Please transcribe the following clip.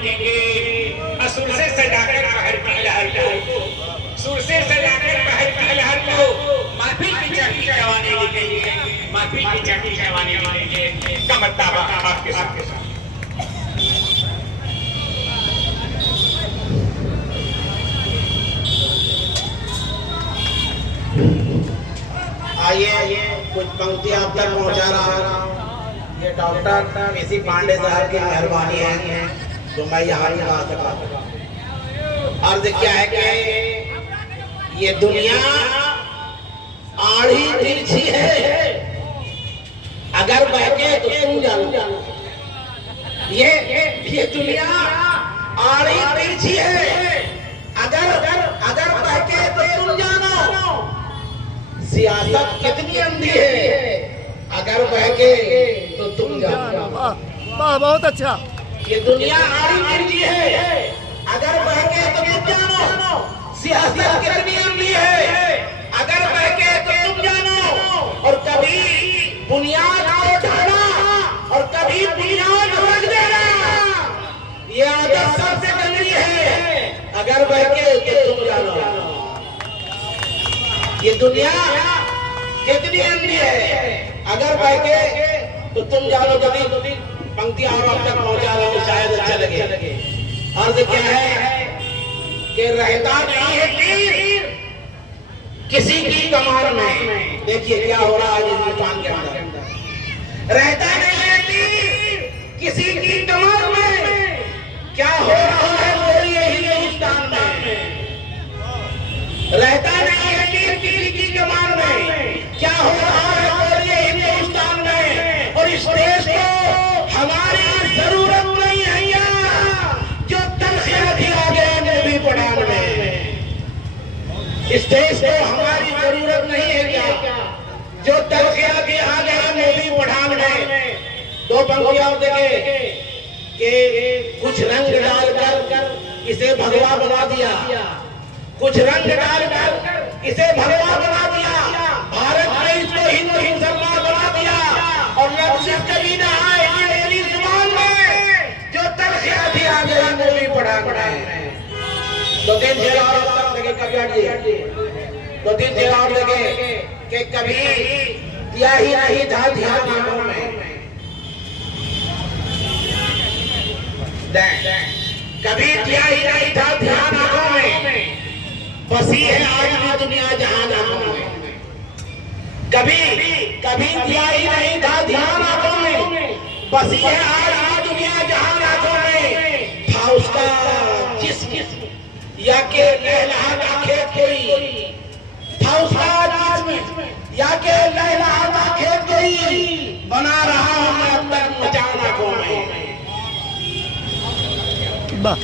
लिखेंगे असुर से सजाकर महल पहलहर को, सुर से सजाकर महल पहलहर को महफिल की चढ़ती जवानी लिखेंगे, महफिल की चढ़ती जवानी लिखेंगे। कमर दावा आपके साथ। आइए कुछ पंक्ति आप तक पहुंचा रहा हूँ। ये डॉक्टर पीसी पांडे साहब की मेहरबानी है जो मैं यहाँ नहीं ला सका। अर्ज क्या है कि ये दुनिया आड़ी तिरछी है, अगर बहके तो तुम जानो। ये दुनिया आड़ी तिरछी है, अगर बहके तो तुम जानो। सियासत कितनी अंधी है, अगर बहके तो तुम जानो। वाह, बहुत अच्छा। ये दुनिया आड़ी तिरछी है, अगर बहके तो तुम जानो। सियासत कितनी अंधी है, अगर बहके तो तुम जानो। और कभी बुनियाद को ढाना और कभी बुनियाद रख देना, ये आदत सबसे गंदी है, अगर बहके तो तुम जानो। ये दुनिया कितनी अंधी है, अगर बहके तो तुम जानो। कभी पंक्ति और अब तक पहुंचा रहा हूं, शायद अच्छा लगे। अर्ज क्या है कि रहता नहीं है तीर किसी की कमान में। देखिए क्या हो रहा है हिंदुस्तान के अंदर। रहता नहीं है तीर किसी की कमान में, क्या हो रहा है बोलिए हिंदुस्तान में। रहता नहीं है तीर किसी की कमान में, क्या हो रहा है बोलिए हिंदुस्तान में। और इस देश को हमारी जरूरत नहीं है या जो तनख्वाह दिया गया मोदी पठान में। इस देश को हमारी जरूरत नहीं है क्या जो तनख्वाह दिया गया मोदी पठान में। दो पंक्तियां देखे कि कुछ रंग डालकर इसे भगवा बना दिया, कुछ रंग डालकर इसे भगवा बना दिया। भारत में इसको हिंदू मुसलमान बना दिया। और लफ्ज़ कभी ना आए मेरी जुबान में जो तनख्वाह दिया गया मोदी पठान में। दो तीन चेहरा और तक लगे कभी हटिए, दो तीन चेहरा और लगे कि कभी दिया ही नहीं था ध्यान आंखों में। कभी दिया ही नहीं था ध्यान आंखों में, बसी है आज भी दुनिया जहान आंखों में। कभी दिया ही नहीं था ध्यान आंखों में, बसी है आज भी दुनिया जहान आंखों में। था उसका जिस्म या के लहलहाता खेत कोई, था उसका जिस्म या के लहलहाता खेत कोई, बना रहा हूं मैं अब तक मचान आंखों में। वाह।